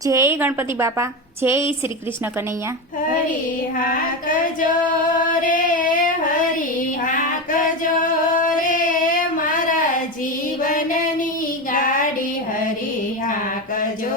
જય ગણપતિ બાપા, જય શ્રી કૃષ્ણ કનૈયા. હરી હાક જો રે, હરી હાક જો રે, મારા જીવનની ગાડી હરી હાક જો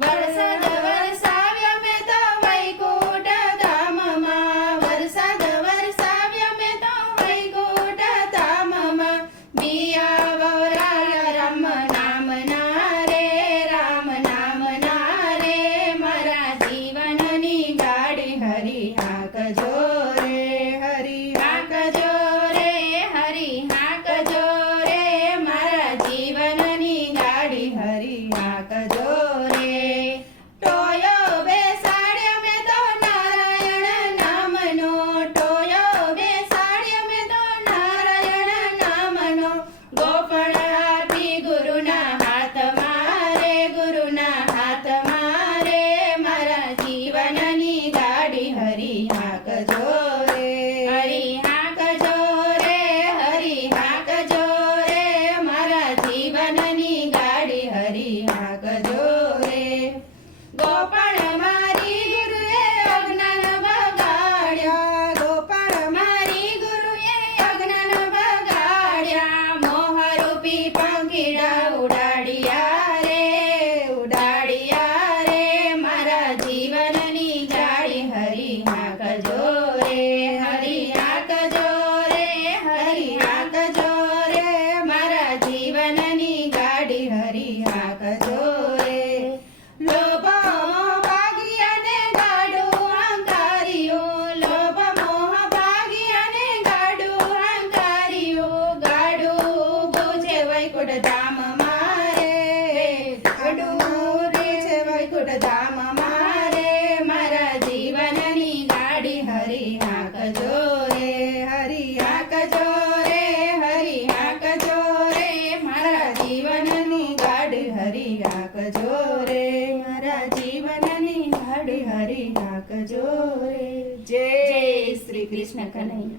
વરસાદ, વરસાવ્ય મે તો વૈકુટ ધામમાં. વરસાદ, વરસાવ્ય મે તો વૈકુટ વરાય રામ નામ રામ નામ રે. મારા જીવનની ગાડી હરી હાકજો રે હરી હાકજો રે હરી હાકજો રે મારા જીવનની ગાડી હરી હાકજો વૈકુંઠ ધામ મારે અડુરે છે વૈકુંઠ ધામ મારે, મારા જીવનની ગાડી હરી હાંકજો રે હરી હાંકજો રે હરી હાંકજો રે મારા જીવનની ગાડી હરી હાંકજો રે મારા જીવનની ગાડી હરી હાંકજો રે જય શ્રી કૃષ્ણ કનૈયા.